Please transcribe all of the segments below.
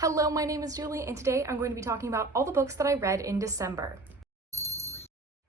Hello, my name is Julie, and today I'm going to be talking about all the books that I read in December.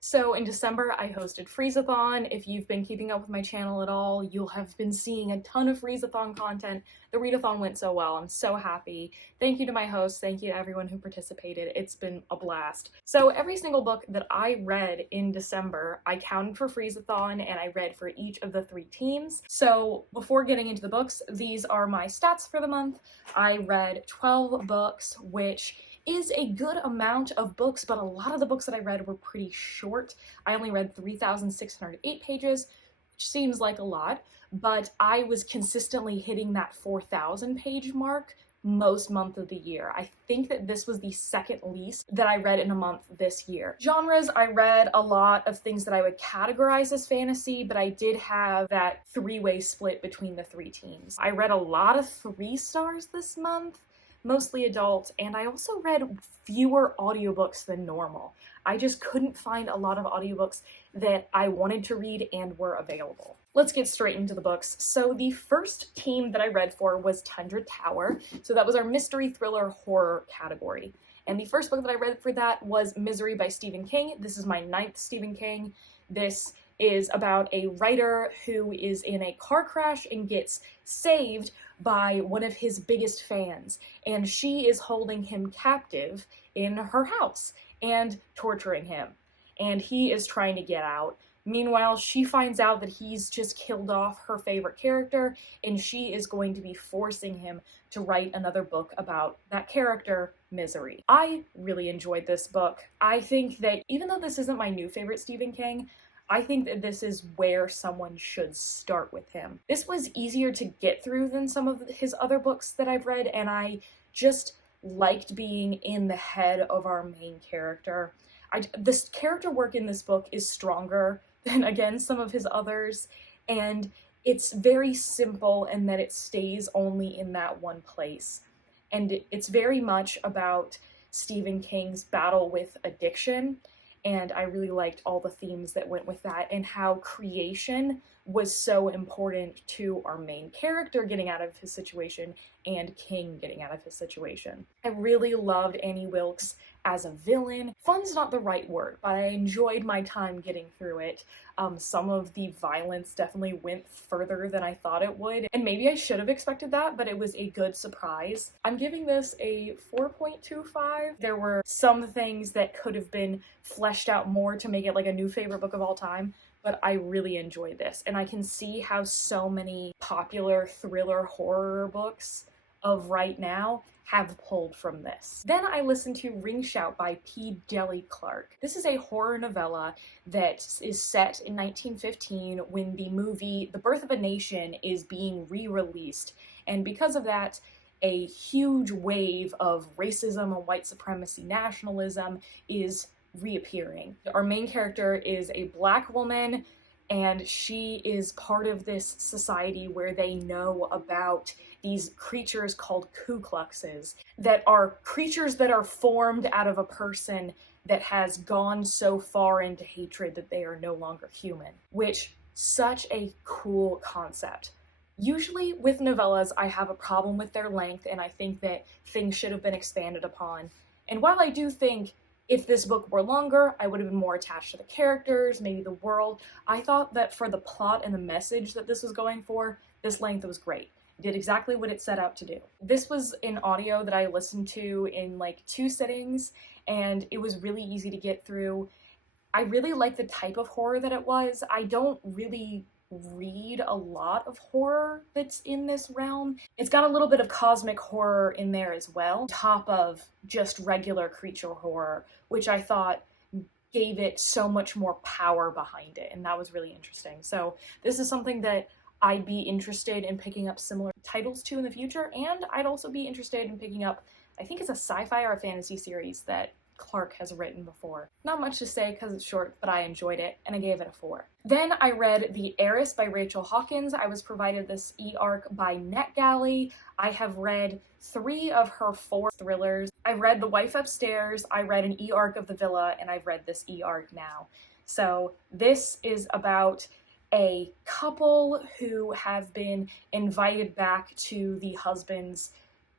So in December, I hosted Freezathon. If you've been keeping up with my channel at all, you'll have been seeing a ton of Freezathon content. The readathon went so well. I'm so happy. Thank you to my hosts. Thank you to everyone who participated. It's been a blast. So every single book that I read in December, I counted for Freezathon and I read for each of the 3 teams. So before getting into the books, these are my stats for the month. I read 12 books, which is a good amount of books, but a lot of the books that I read were pretty short. I only read 3,608 pages, which seems like a lot, but I was consistently hitting that 4,000 page mark most month of the year. I think that this was the second least that I read in a month this year. Genres, I read a lot of things that I would categorize as fantasy, but I did have that 3-way split between the 3 teams. I read a lot of 3 stars this month, mostly adult, and I also read fewer audiobooks than normal. I just couldn't find a lot of audiobooks that I wanted to read and were available. Let's get straight into the books. So the first team that I read for was Tundra Tower. So that was our mystery thriller horror category. And the first book that I read for that was Misery by Stephen King. This is my 9th Stephen King. This is about a writer who is in a car crash and gets saved by one of his biggest fans, and she is holding him captive in her house and torturing him, and he is trying to get out. Meanwhile, she finds out that he's just killed off her favorite character, and she is going to be forcing him to write another book about that character, Misery. I really enjoyed this book. I think that even though this isn't my new favorite Stephen King, I think that this is where someone should start with him. This was easier to get through than some of his other books that I've read, and I just liked being in the head of our main character. This character work in this book is stronger than, again, some of his others, and it's very simple in that it stays only in that one place. And it's very much about Stephen King's battle with addiction, and I really liked all the themes that went with that and how creation was so important to our main character getting out of his situation and King getting out of his situation. I really loved Annie Wilkes as a villain. Fun's not the right word, but I enjoyed my time getting through it. Some of the violence definitely went further than I thought it would, and maybe I should have expected that, but it was a good surprise. I'm giving this a 4.25. There were some things that could have been fleshed out more to make it like a new favorite book of all time, but I really enjoyed this, and I can see how so many popular thriller horror books of right now have pulled from this. Then I listened to Ring Shout by P. Deli Clark. This is a horror novella that is set in 1915 when the movie The Birth of a Nation is being re-released, and because of that, a huge wave of racism and white supremacy nationalism is reappearing. Our main character is a Black woman, and she is part of this society where they know about these creatures called Ku Kluxes, that are creatures that are formed out of a person that has gone so far into hatred that they are no longer human, which, such a cool concept. Usually with novellas, I have a problem with their length, and I think that things should have been expanded upon. And while I do think if this book were longer, I would have been more attached to the characters, maybe the world, I thought that for the plot and the message that this was going for, this length was great. It did exactly what it set out to do. This was an audio that I listened to in like 2 sittings, and it was really easy to get through. I really like the type of horror that it was. I don't really read a lot of horror that's in this realm. It's got a little bit of cosmic horror in there as well, on top of just regular creature horror, which I thought gave it so much more power behind it, and that was really interesting. So this is something that I'd be interested in picking up similar titles to in the future, and I'd also be interested in picking up, I think it's a sci-fi or a fantasy series that Clark has written before. Not much to say because it's short, but I enjoyed it, and I gave it a 4. Then I read The Heiress by Rachel Hawkins. I was provided this e-arc by NetGalley. I have read 3 of her 4 thrillers. I read The Wife Upstairs, I read an e-arc of The Villa, and I've read this e-arc now. So this is about a couple who have been invited back to the husband's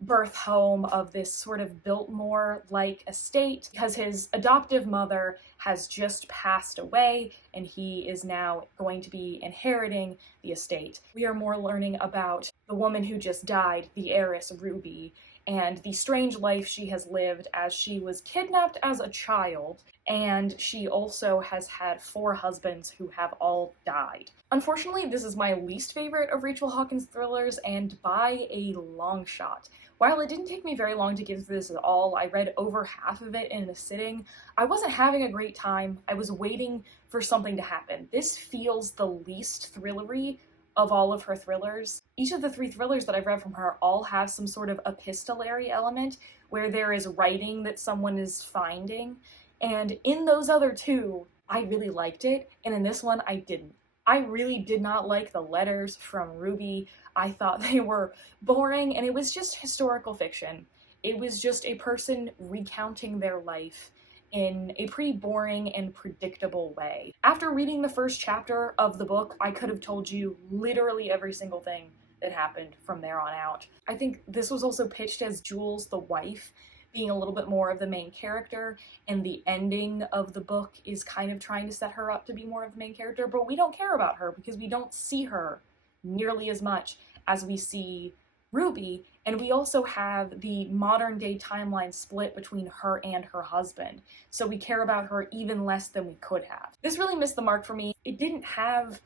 birth home of this sort of Biltmore-like estate because his adoptive mother has just passed away and he is now going to be inheriting the estate. We are more learning about the woman who just died, the heiress Ruby, and the strange life she has lived as she was kidnapped as a child, and she also has had 4 husbands who have all died. Unfortunately, this is my least favorite of Rachel Hawkins' thrillers, and by a long shot. While it didn't take me very long to get through this at all, I read over half of it in a sitting, I wasn't having a great time. I was waiting for something to happen. This feels the least thrillery of all of her thrillers. Each of the 3 thrillers that I've read from her all have some sort of epistolary element where there is writing that someone is finding, and in those other 2, I really liked it, and in this one, I didn't. I really did not like the letters from Ruby. I thought they were boring, and it was just historical fiction. It was just a person recounting their life in a pretty boring and predictable way. After reading the first chapter of the book, I could have told you literally every single thing that happened from there on out. I think this was also pitched as Jules the wife, being a little bit more of the main character, and the ending of the book is kind of trying to set her up to be more of the main character, but we don't care about her because we don't see her nearly as much as we see Ruby, and we also have the modern day timeline split between her and her husband, so we care about her even less than we could have. This really missed the mark for me. It didn't have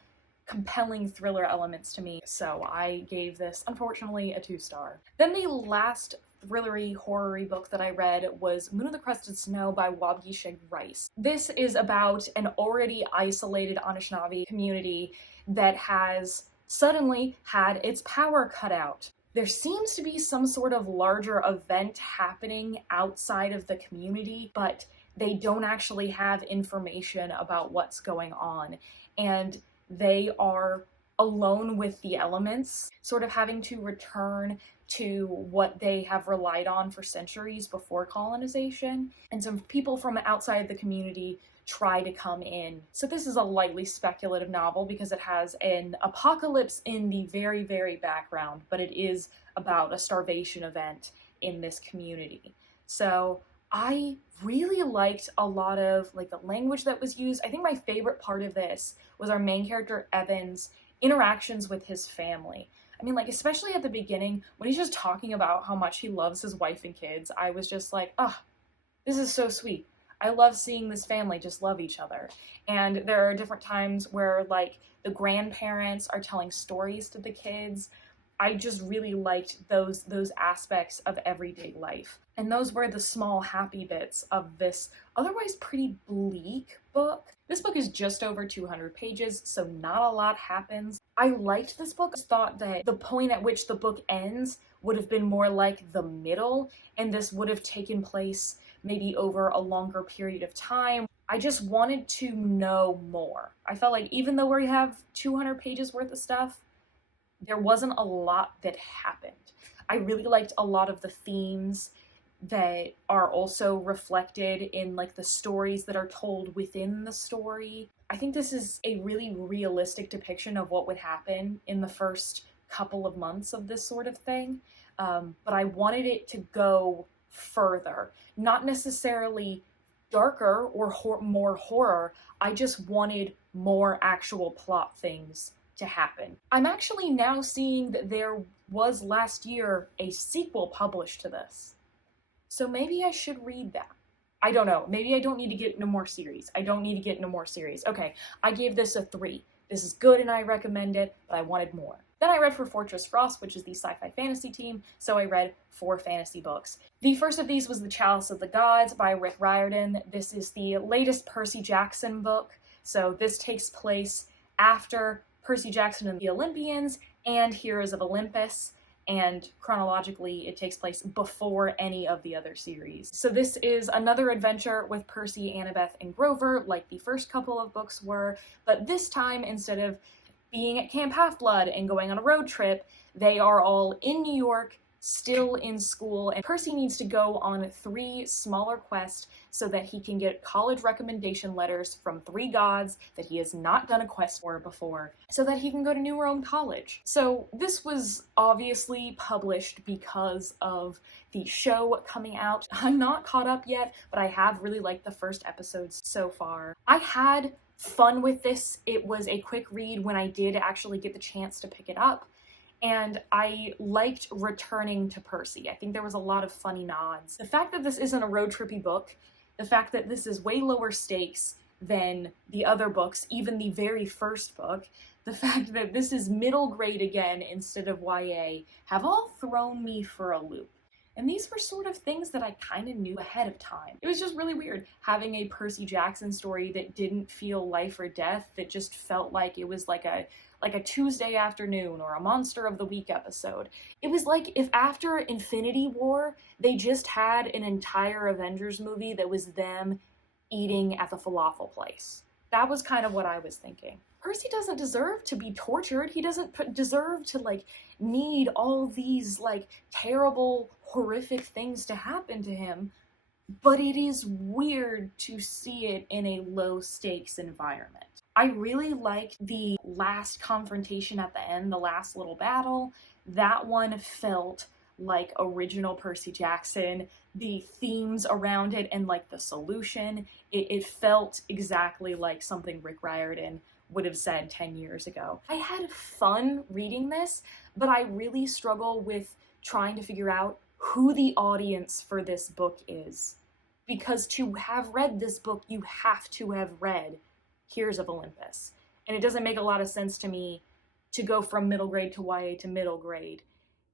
compelling thriller elements to me, so I gave this, unfortunately, a 2-star. Then the last thrillery, horror-y book that I read was Moon of the Crusted Snow by Wabgishig Rice. This is about an already isolated Anishinaabe community that has suddenly had its power cut out. There seems to be some sort of larger event happening outside of the community, but they don't actually have information about what's going on, and they are alone with the elements, sort of having to return to what they have relied on for centuries before colonization, and some people from outside of the community try to come in. So this is a lightly speculative novel because it has an apocalypse in the very, very background, but it is about a starvation event in this community. So I really liked a lot of the language that was used. I think my favorite part of this was our main character Evan's interactions with his family. I mean, especially at the beginning, when he's just talking about how much he loves his wife and kids, I was just like, ah, this is so sweet. I love seeing this family just love each other. And there are different times where, the grandparents are telling stories to the kids. I just really liked those aspects of everyday life. And those were the small happy bits of this otherwise pretty bleak book. This book is just over 200 pages, so not a lot happens. I liked this book. I thought that the point at which the book ends would have been more like the middle, and this would have taken place maybe over a longer period of time. I just wanted to know more. I felt like even though we have 200 pages worth of stuff, there wasn't a lot that happened. I really liked a lot of the themes that are also reflected in the stories that are told within the story. I think this is a really realistic depiction of what would happen in the first couple of months of this sort of thing, but I wanted it to go further. Not necessarily darker or more horror, I just wanted more actual plot things to happen. I'm actually now seeing that there was last year a sequel published to this. So maybe I should read that. I don't know. Maybe I don't need to get into more series. Okay, I gave this a 3. This is good and I recommend it, but I wanted more. Then I read for Fortress Frost, which is the sci-fi fantasy team, so I read 4 fantasy books. The first of these was The Chalice of the Gods by Rick Riordan. This is the latest Percy Jackson book, so this takes place after Percy Jackson and the Olympians and Heroes of Olympus, and chronologically it takes place before any of the other series. So this is another adventure with Percy, Annabeth, and Grover, like the first couple of books were, but this time, instead of being at Camp Half-Blood and going on a road trip, they are all in New York still in school, and Percy needs to go on 3 smaller quests so that he can get college recommendation letters from 3 gods that he has not done a quest for before, so that he can go to New Rome College. So this was obviously published because of the show coming out. I'm not caught up yet, but I have really liked the first episodes so far. I had fun with this. It was a quick read when I did actually get the chance to pick it up, and I liked returning to Percy. I think there was a lot of funny nods. The fact that this isn't a road trippy book, the fact that this is way lower stakes than the other books, even the very first book, the fact that this is middle grade again instead of YA, have all thrown me for a loop. And these were sort of things that I kind of knew ahead of time. It was just really weird having a Percy Jackson story that didn't feel life or death, that just felt like it was like a Tuesday afternoon or a Monster of the Week episode. It was like if after Infinity War, they just had an entire Avengers movie that was them eating at the falafel place. That was kind of what I was thinking. Percy doesn't deserve to be tortured. He doesn't deserve to, like, need all these, like, terrible, horrific things to happen to him. But it is weird to see it in a low-stakes environment. I really liked the last confrontation at the end, the last little battle. That one felt like original Percy Jackson. The themes around it and, like, the solution, it felt exactly like something Rick Riordan would have said 10 years ago. I had fun reading this, but I really struggle with trying to figure out who the audience for this book is. Because to have read this book, you have to have read Heroes of Olympus. And it doesn't make a lot of sense to me to go from middle grade to YA to middle grade,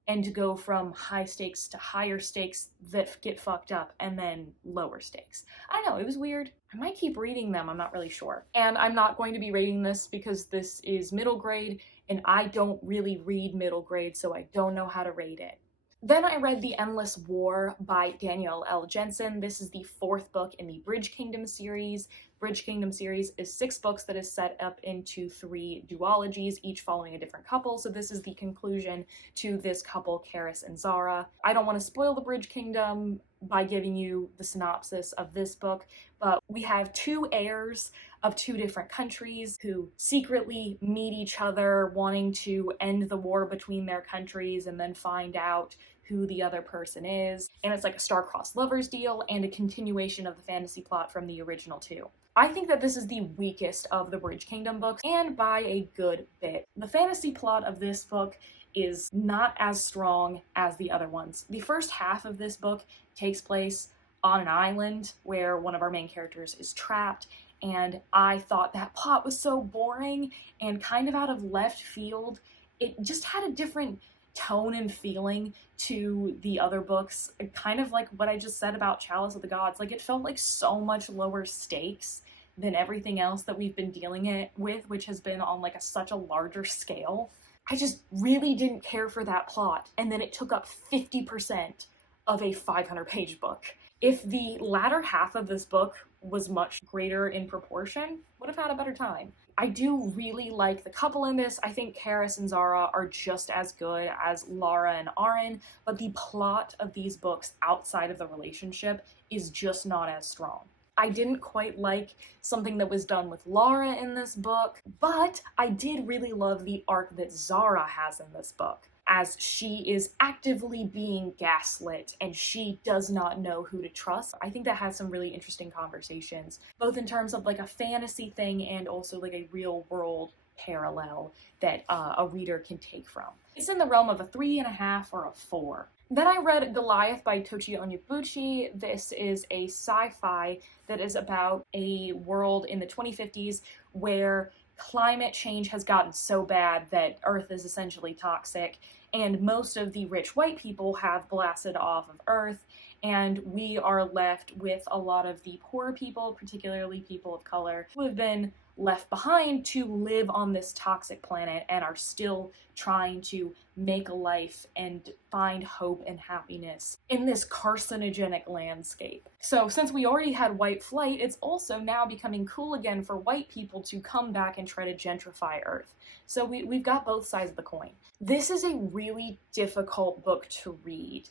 and to go from high stakes to higher stakes that get fucked up, and then lower stakes. I don't know, it was weird. I might keep reading them, I'm not really sure. And I'm not going to be rating this because this is middle grade, and I don't really read middle grade, so I don't know how to rate it. Then I read The Endless War by Danielle L. Jensen. This is the 4th book in the Bridge Kingdom series. Bridge Kingdom series is 6 books that is set up into 3 duologies, each following a different couple. So this is the conclusion to this couple, Karis and Zara. I don't want to spoil the Bridge Kingdom by giving you the synopsis of this book, but we have 2 heirs of 2 different countries who secretly meet each other, wanting to end the war between their countries and then find out who the other person is. And it's like a star-crossed lovers deal and a continuation of the fantasy plot from the original 2. I think that this is the weakest of the Bridge Kingdom books, and by a good bit. The fantasy plot of this book is not as strong as the other ones. The first half of this book takes place on an island where one of our main characters is trapped, and I thought that plot was so boring and kind of out of left field. It just had a different tone and feeling to the other books, kind of like what I just said about Chalice of the Gods. Like, it felt like so much lower stakes than everything else that we've been dealing with, which has been on like such a larger scale. I just really didn't care for that plot, and then it took up 50% of a 500-page book. If the latter half of this book was much greater in proportion, would have had a better time. I do really like the couple in this. I think Karis and Zara are just as good as Lara and Aaron, but the plot of these books outside of the relationship is just not as strong. I didn't quite like something that was done with Lara in this book, but I did really love the arc that Zara has in this book, as she is actively being gaslit and she does not know who to trust. I think that has some really interesting conversations, both in terms of like a fantasy thing and also like a real world parallel that a reader can take from. It's in the realm of a 3.5 or a 4. Then I read Goliath by Tochi Onyebuchi. This is a sci-fi that is about a world in the 2050s where climate change has gotten so bad that Earth is essentially toxic, and most of the rich white people have blasted off of Earth, and we are left with a lot of the poor people, particularly people of color, who have been left behind to live on this toxic planet and are still trying to make a life and find hope and happiness in this carcinogenic landscape. So since we already had white flight, it's also now becoming cool again for white people to come back and try to gentrify Earth. So we've got both sides of the coin. This is a really difficult book to read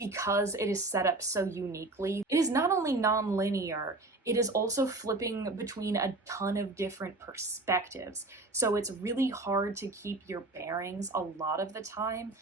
because it is set up so uniquely. It is not only non-linear, it is also flipping between a ton of different perspectives. So it's really hard to keep your bearings a lot of the time.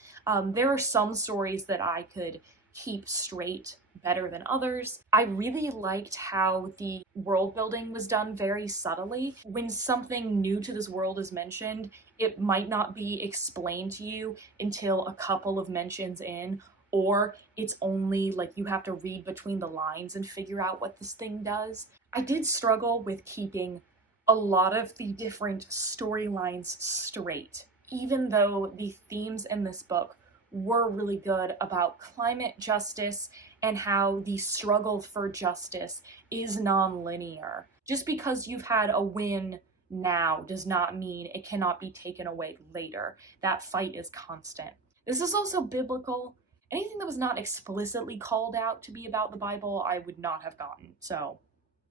There are some stories that I could keep straight better than others. I really liked how the world building was done very subtly. When something new to this world is mentioned, it might not be explained to you until a couple of mentions in, or it's only like you have to read between the lines and figure out what this thing does. I did struggle with keeping a lot of the different storylines straight, even though the themes in this book were really good about climate justice and how the struggle for justice is non-linear. Just because you've had a win now does not mean it cannot be taken away later. That fight is constant. This is also biblical. Anything that was not explicitly called out to be about the Bible, I would not have gotten. So,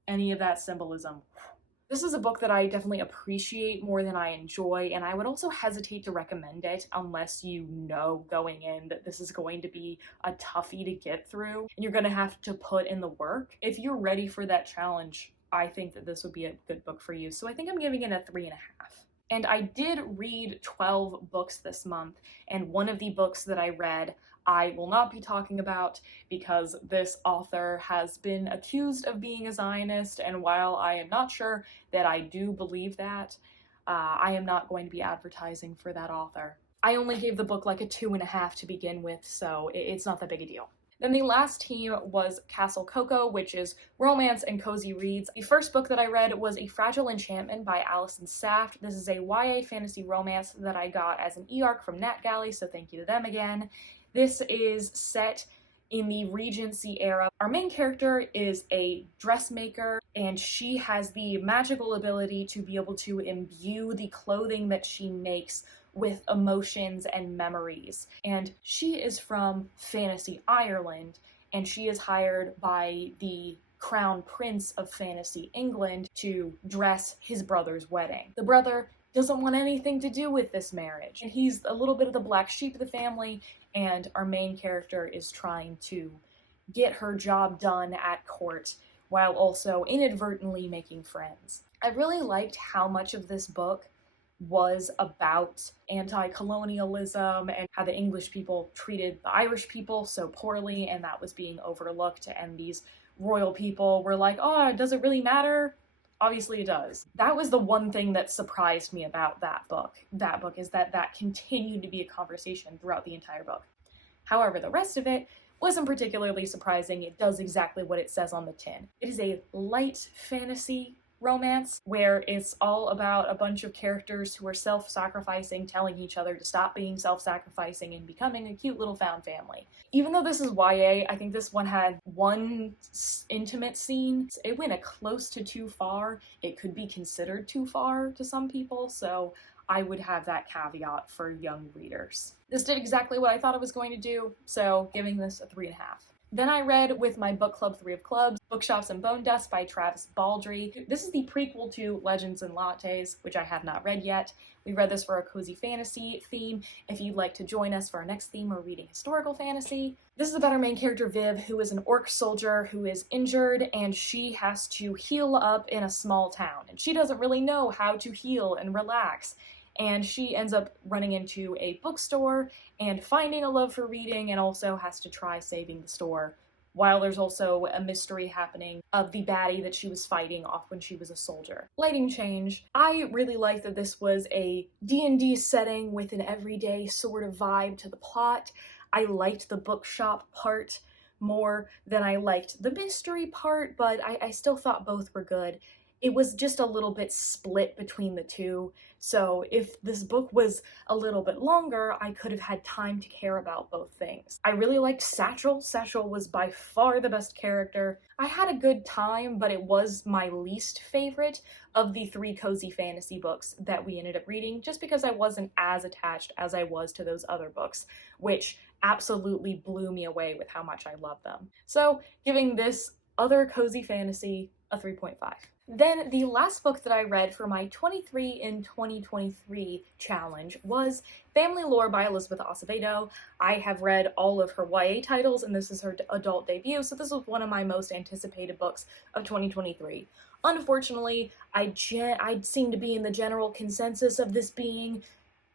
any of that symbolism. This is a book that I definitely appreciate more than I enjoy, and I would also hesitate to recommend it unless you know going in that this is going to be a toughie to get through, and you're going to have to put in the work. If you're ready for that challenge, I think that this would be a good book for you. So I think I'm giving it a 3.5. And I did read 12 books this month, and one of the books that I read I will not be talking about because this author has been accused of being a Zionist, and while I am not sure that I do believe that, I am not going to be advertising for that author. I only gave the book like a 2.5 to begin with, so it's not that big a deal. Then the last team was Castle Coco, which is romance and cozy reads. The first book that I read was A Fragile Enchantment by Alison Saft. This is a YA fantasy romance that I got as an e-arc from NetGalley, so thank you to them again. This is set in the Regency era. Our main character is a dressmaker, and she has the magical ability to be able to imbue the clothing that she makes with emotions and memories. And she is from Fantasy Ireland, and she is hired by the Crown Prince of Fantasy England to dress his brother's wedding. The brother doesn't want anything to do with this marriage, and he's a little bit of the black sheep of the family, and our main character is trying to get her job done at court while also inadvertently making friends. I really liked how much of this book was about anti-colonialism and how the English people treated the Irish people so poorly, and that was being overlooked, and these royal people were like, oh, does it really matter? Obviously it does. That was the one thing that surprised me about that book. That book is that continued to be a conversation throughout the entire book. However, the rest of it wasn't particularly surprising. It does exactly what it says on the tin. It is a light fantasy romance where it's all about a bunch of characters who are self-sacrificing, telling each other to stop being self-sacrificing and becoming a cute little found family. Even though this is YA, I think this one had one intimate scene. It went a close to too far. It could be considered too far to some people, so I would have that caveat for young readers. This did exactly what I thought it was going to do, so giving this a 3.5. Then I read with my book club 3 of Clubs, Bookshops and Bone Dust by Travis Baldree. This is the prequel to Legends and Lattes, which I have not read yet. We read this for a cozy fantasy theme. If you'd like to join us for our next theme, we're reading historical fantasy. This is about our main character Viv, who is an orc soldier who is injured, and she has to heal up in a small town. And she doesn't really know how to heal and relax. And she ends up running into a bookstore and finding a love for reading, and also has to try saving the store, while there's also a mystery happening of the baddie that she was fighting off when she was a soldier. Lighting change. I really liked that this was a D&D setting with an everyday sort of vibe to the plot. I liked the bookshop part more than I liked the mystery part, but I still thought both were good. it was just a little bit split between the two. So if this book was a little bit longer, I could have had time to care about both things. I really liked Satchel. Satchel was by far the best character. I had a good time, but it was my least favorite of the 3 cozy fantasy books that we ended up reading, just because I wasn't as attached as I was to those other books, which absolutely blew me away with how much I love them. So giving this other cozy fantasy a 3.5. Then the last book that I read for my 23 in 2023 challenge was Family Lore by Elizabeth Acevedo. I have read all of her YA titles, and this is her adult debut, so this was one of my most anticipated books of 2023. Unfortunately, I seem to be in the general consensus of this being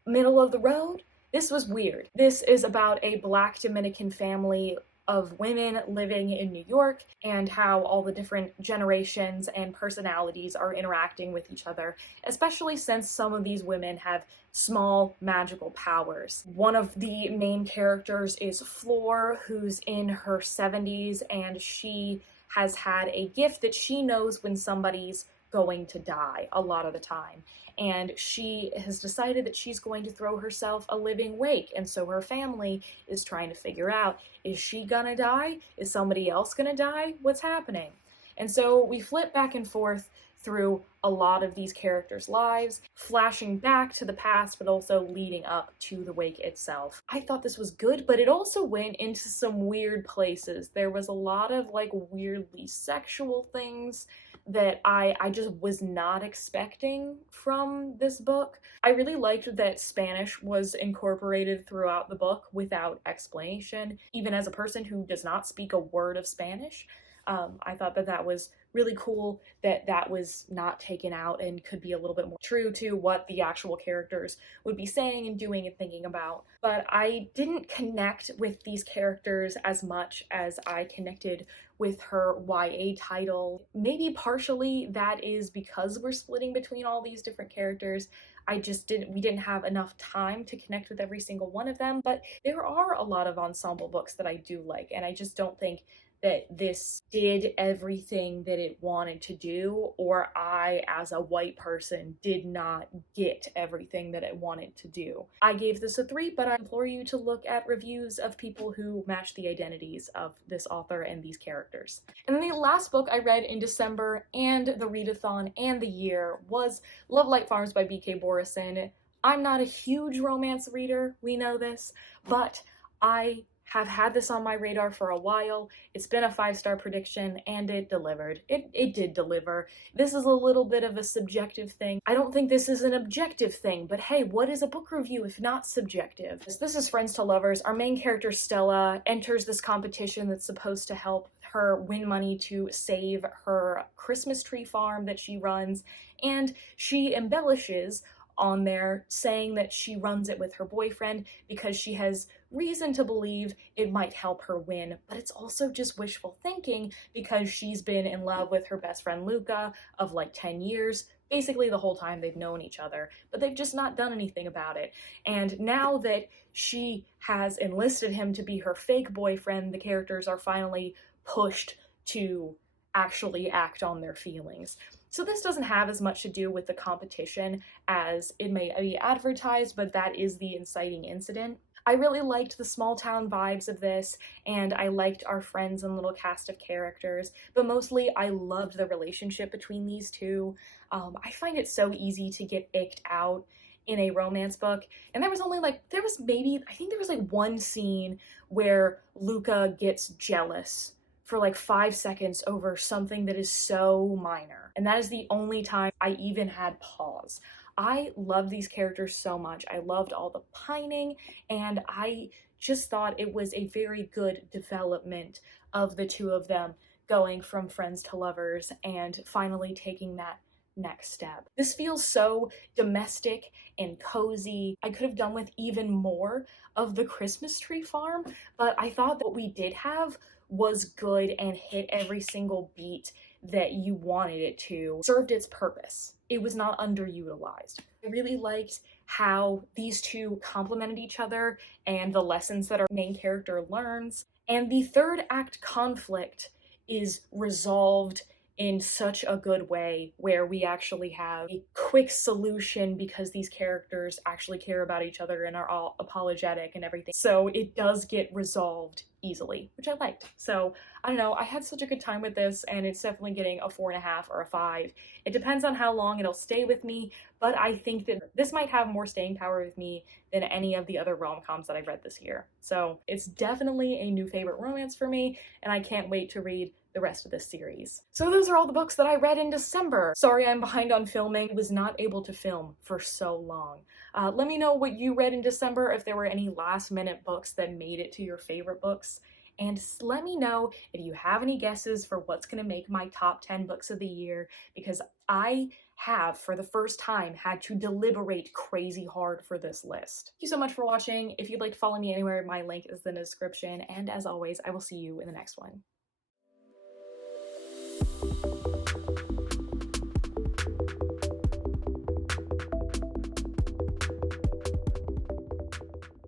middle of the road. This was weird. This is about a Black Dominican family of women living in New York and how all the different generations and personalities are interacting with each other, especially since some of these women have small magical powers. One of the main characters is Flor, who's in her 70s, and she has had a gift that she knows when somebody's going to die a lot of the time. And she has decided that she's going to throw herself a living wake. And so her family is trying to figure out, is she gonna die? Is somebody else gonna die? What's happening? And so we flip back and forth through a lot of these characters' lives, flashing back to the past, but also leading up to the wake itself. I thought this was good, but it also went into some weird places. There was a lot of like weirdly sexual things that I just was not expecting from this book. I really liked that Spanish was incorporated throughout the book without explanation, even as a person who does not speak a word of Spanish. I thought that that was really cool that that was not taken out and could be a little bit more true to what the actual characters would be saying and doing and thinking about. But I didn't connect with these characters as much as I connected with her YA title. Maybe partially that is because we're splitting between all these different characters. We didn't have enough time to connect with every single one of them, but there are a lot of ensemble books that I do like, and I just don't think that this did everything that it wanted to do, or I, as a white person, did not get everything that it wanted to do. I gave this a 3, but I implore you to look at reviews of people who match the identities of this author and these characters. And then the last book I read in December and the readathon and the year was Love Light Farms by B.K. Borison. I'm not a huge romance reader, we know this, but I have had this on my radar for a while. It's been a 5-star prediction, and it delivered. It did deliver. This is a little bit of a subjective thing. I don't think this is an objective thing, but hey, what is a book review if not subjective? This is Friends to Lovers. Our main character, Stella, enters this competition that's supposed to help her win money to save her Christmas tree farm that she runs, and she embellishes on there saying that she runs it with her boyfriend because she has reason to believe it might help her win, but it's also just wishful thinking because she's been in love with her best friend Luca of like 10 years, basically the whole time they've known each other, but they've just not done anything about it. And now that she has enlisted him to be her fake boyfriend, the characters are finally pushed to actually act on their feelings. So this doesn't have as much to do with the competition as it may be advertised, but that is the inciting incident. I really liked the small town vibes of this, and I liked our friends and little cast of characters, but mostly I loved the relationship between these two. I find it so easy to get icked out in a romance book, and I think there was like one scene where Luca gets jealous for like 5 seconds over something that is so minor. And that is the only time I even had pause. I love these characters so much. I loved all the pining, and I just thought it was a very good development of the two of them going from friends to lovers and finally taking that next step. This feels so domestic and cozy. I could have done with even more of the Christmas tree farm, but I thought that what we did have was good and hit every single beat that you wanted it to, served its purpose. It was not underutilized. I really liked how these two complemented each other and the lessons that our main character learns. And the third act conflict is resolved in such a good way, where we actually have a quick solution because these characters actually care about each other and are all apologetic and everything. So it does get resolved easily, which I liked. So I don't know, I had such a good time with this, and it's definitely getting a 4.5 or a 5. It depends on how long it'll stay with me, but I think that this might have more staying power with me than any of the other rom-coms that I've read this year. So it's definitely a new favorite romance for me, and I can't wait to read the rest of this series. So those are all the books that I read in December. Sorry I'm behind on filming. I was not able to film for so long. Let me know what you read in December, if there were any last minute books that made it to your favorite books. And let me know if you have any guesses for what's going to make my top 10 books of the year, because I have, for the first time, had to deliberate crazy hard for this list. Thank you so much for watching. If you'd like to follow me anywhere, my link is in the description. And as always, I will see you in the next one.